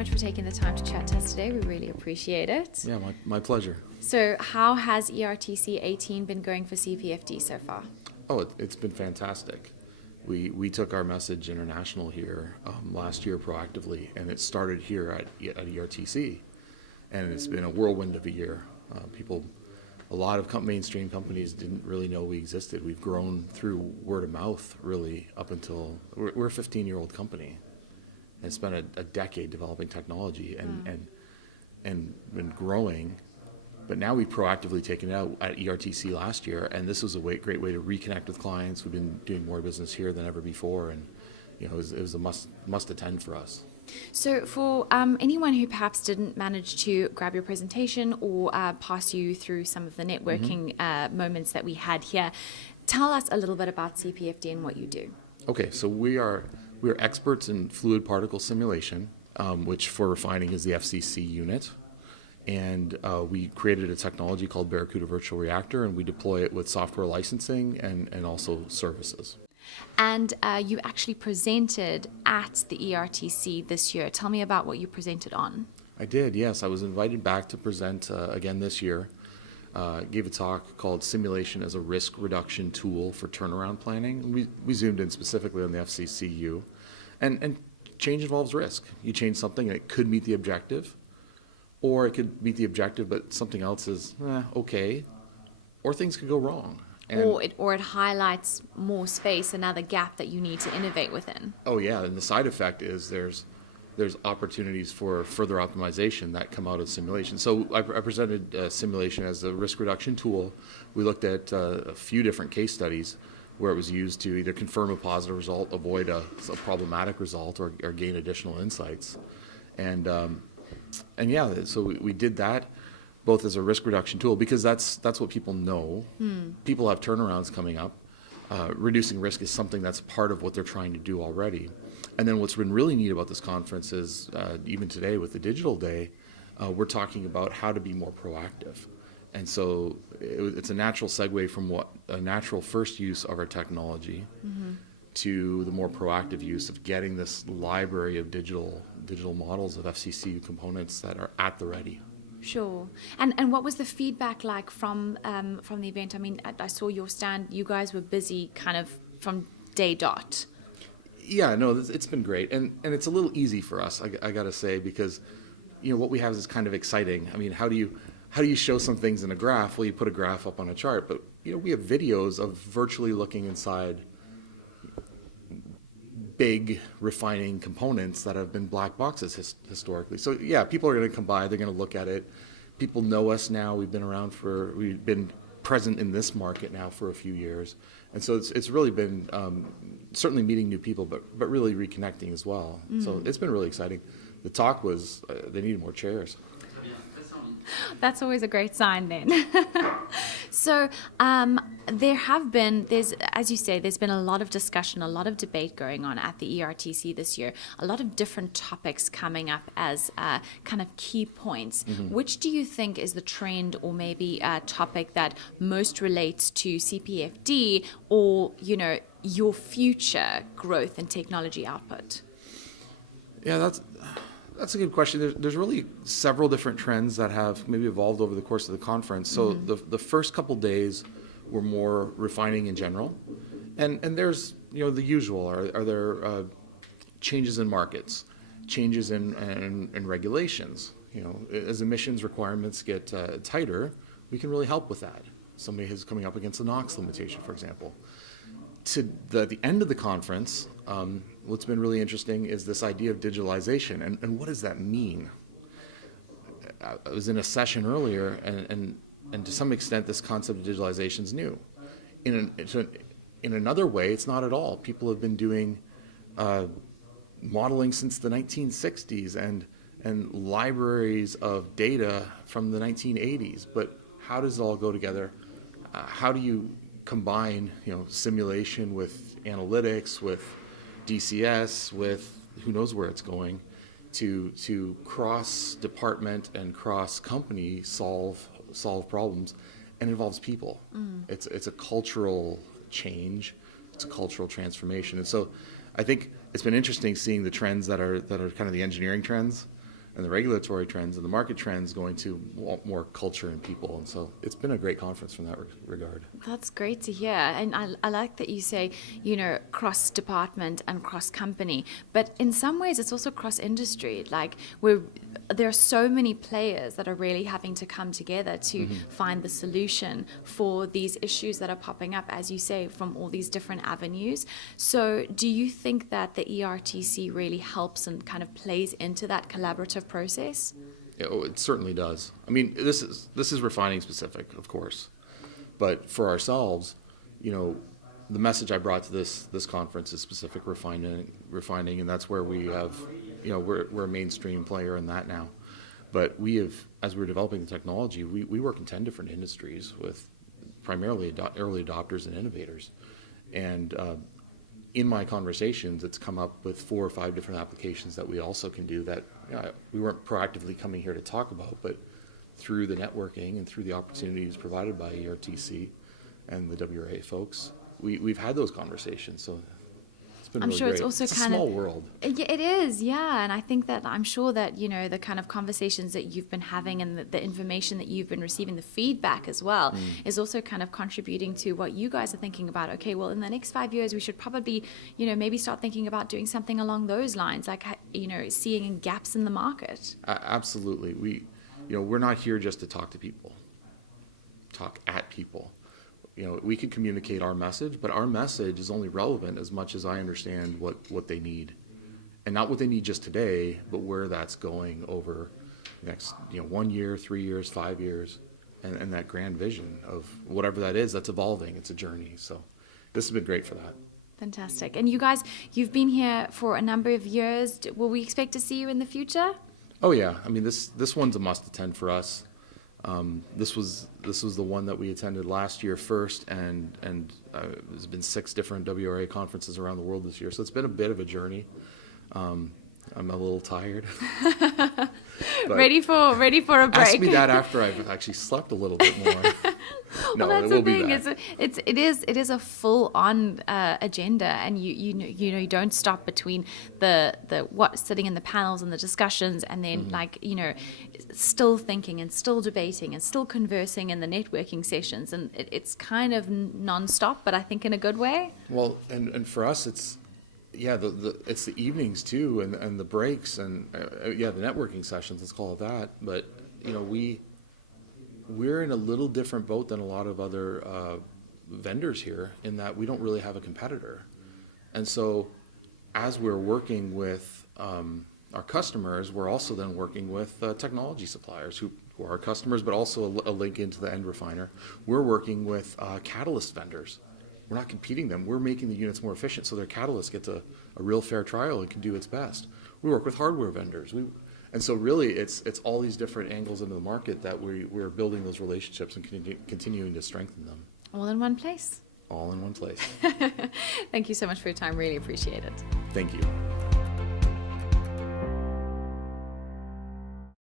much for taking the time to chat to us today. We really appreciate it. Yeah, my pleasure. So how has ERTC 18 been going for CPFD so far? Oh, it's been fantastic. We took our message international here last year proactively, and it started here at ERTC, and it's been a whirlwind of a year. A lot of mainstream companies didn't really know we existed. We've grown through word of mouth, really, up until we're a 15-year-old company. It's been a decade developing technology and been growing. But now we've proactively taken it out at ERTC last year, and this was a great way to reconnect with clients. We've been doing more business here than ever before, and it was a must attend for us. So for anyone who perhaps didn't manage to grab your presentation or pass you through some of the networking moments that we had here, tell us a little bit about CPFD and what you do. Okay, so we're experts in fluid particle simulation, which for refining is the FCC unit. And we created a technology called Barracuda Virtual Reactor, and we deploy it with software licensing and also services. And you actually presented at the ERTC this year. Tell me about what you presented on. I did, yes. I was invited back to present again this year. Gave a talk called Simulation as a Risk Reduction Tool for Turnaround Planning. We zoomed in specifically on the FCCU. And change involves risk. You change something and it could meet the objective, or it could meet the objective but something else is okay, or things could go wrong. Or it highlights more space, another gap that you need to innovate within. Oh yeah, and the side effect is there's opportunities for further optimization that come out of simulation. So I presented simulation as a risk reduction tool. We looked at a few different case studies where it was used to either confirm a positive result, avoid a problematic result, or gain additional insights. And yeah, so we did that both as a risk reduction tool, because that's what people know. People have turnarounds coming up. Reducing risk is something that's part of what they're trying to do already. And then what's been really neat about this conference is, even today with the Digital Day, we're talking about how to be more proactive. And so it's a natural segue from a natural first use of our technology to the more proactive use of getting this library of digital models of FCC components that are at the ready. Sure. And what was the feedback like from the event? I mean, I saw your stand. You guys were busy kind of from day dot. Yeah, no, it's been great. And it's a little easy for us, I got to say, because what we have is kind of exciting. I mean, how do you show some things in a graph? Well, you put a graph up on a chart, but we have videos of virtually looking inside big refining components that have been black boxes historically. So yeah, people are going to come by, they're going to look at it. People know us now. We've been present in this market now for a few years, and so it's really been certainly meeting new people, but really reconnecting as well. So it's been really exciting. The talk was they needed more chairs. That's always a great sign then. So as you say, there's been a lot of discussion, a lot of debate going on at the ERTC this year, a lot of different topics coming up as kind of key points. Which do you think is the trend or maybe a topic that most relates to CPFD or, your future growth and technology output? Yeah, that's a good question. There's really several different trends that have maybe evolved over the course of the conference. So the first couple days were more refining in general, and there's the usual. Are there changes in markets, changes in regulations? As emissions requirements get tighter, we can really help with that. Somebody is coming up against a NOx limitation, for example. To the end of the conference, what's been really interesting is this idea of digitalization, and what does that mean? I was in a session earlier, and to some extent this concept of digitalization is new. In another way, it's not at all. People have been doing modeling since the 1960s and libraries of data from the 1980s, but how does it all go together? How do you combine simulation with analytics, with DCS, with who knows where it's going, to cross department and cross company solve problems, and it involves people. It's a cultural change, it's a cultural transformation, and so I think it's been interesting seeing the trends that are kind of the engineering trends and the regulatory trends and the market trends going to want more culture and people. And so it's been a great conference from that regard. That's great to hear. And I like that you say, cross department and cross company, but in some ways it's also cross industry. Like there are so many players that are really having to come together to find the solution for these issues that are popping up, as you say, from all these different avenues. So do you think that the ERTC really helps and kind of plays into that collaborative process? Yeah, it certainly does. I mean, this is refining specific, of course, but for ourselves, the message I brought to this conference is specific refining, and that's where we have, we're a mainstream player in that now. But we have, as we're developing the technology, we work in 10 different industries with primarily early adopters and innovators, and in my conversations, it's come up with 4 or 5 different applications that we also can do that we weren't proactively coming here to talk about, but through the networking and through the opportunities provided by ERTC and the WRA folks, we've had those conversations. So it's been really sure great. It's also it's kind a small of world. Yeah, it is, yeah. And I think that I'm sure that the kind of conversations that you've been having and the information that you've been receiving, the feedback as well, is also kind of contributing to what you guys are thinking about. Okay, well, in the next 5 years, we should probably maybe start thinking about doing something along those lines, like seeing gaps in the market. Absolutely. We're not here just to talk to people, talk at people. We can communicate our message, but our message is only relevant as much as I understand what they need. And not what they need just today, but where that's going over the next 1 year, 3 years, 5 years, and that grand vision of whatever that is, that's evolving. It's a journey. So this has been great for that. Fantastic. And you guys, you've been here for a number of years. Will we expect to see you in the future? Oh yeah. I mean, this one's a must attend for us. This was the one that we attended last year first, and there's been 6 different WRA conferences around the world this year, so it's been a bit of a journey. I'm a little tired. ready for a break. Ask me that after I've actually slept a little bit more. No, well, that's it will the be thing. back. It is a full-on agenda, and you don't stop between the sitting in the panels and the discussions, and then still thinking and still debating and still conversing in the networking sessions, and it's kind of non-stop, but I think in a good way. Well, and for us, it's it's the evenings too, and the breaks, and the networking sessions. Let's call it that. But we're in a little different boat than a lot of other vendors here in that we don't really have a competitor. And so as we're working with our customers, we're also then working with technology suppliers who are our customers, but also a link into the end refiner. We're working with catalyst vendors. We're not competing them. We're making the units more efficient so their catalyst gets a real fair trial and can do its best. We work with hardware vendors. And so really it's all these different angles into the market that we're building those relationships and continuing to strengthen them. All in one place. All in one place. Thank you so much for your time. Really appreciate it. Thank you.